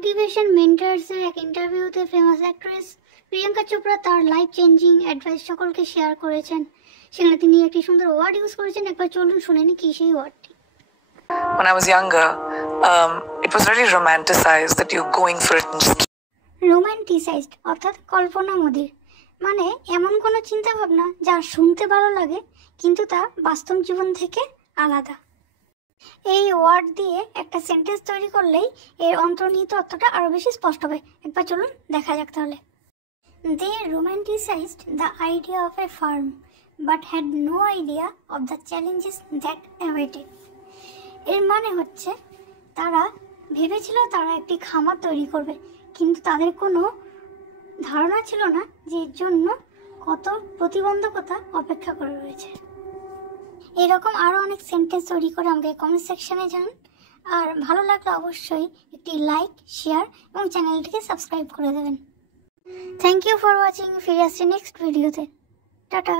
Motivation মেন্টার্সের এক ইন্টারভিউতে famous actress Priyanka Chopra তার লাইফ চেঞ্জিং অ্যাডভাইস সকলকে শেয়ার করেছেন। সেখানে তিনি একটি সুন্দর ওয়ার্ড ইউজ করেছেন, একবার চলুন শুনে নিই কি সেই ওয়ার্ডটি। When I was younger, it was really romanticized that you're going for it and just... রোম্যান্টিসাইজড অর্থাৎ কল্পনা মদির, মানে এমন কোনো চিন্তা ভাবনা যা শুনতে ভালো লাগে কিন্তু তা বাস্তব জীবন থেকে আলাদা। এই ওয়ার্ড দিয়ে একটা সেন্টেন্স তৈরি করলেই এর অন্তর্নিহিত অর্থটা আরও বেশি স্পষ্ট হবে। একবার চলুন দেখা যাক তাহলে। They romanticized the idea of a farm but had no idea of the challenges that awaited. এর মানে হচ্ছে তারা ভেবেছিল তারা একটি খামার তৈরি করবে, কিন্তু তাদের কোনো ধারণা ছিল না যে এর জন্য কত প্রতিবন্ধকতা অপেক্ষা করে রয়েছে। এরকম আরও অনেক সেন্টেন্স তৈরি করে আমাকে কমেন্ট সেকশনে জানান। আর ভালো লাগলে অবশ্যই একটি লাইক, শেয়ার এবং চ্যানেলটিকে সাবস্ক্রাইব করে দেবেন। Thank you for watching. ফিরে আসছি নেক্সট ভিডিওতে। টাটা।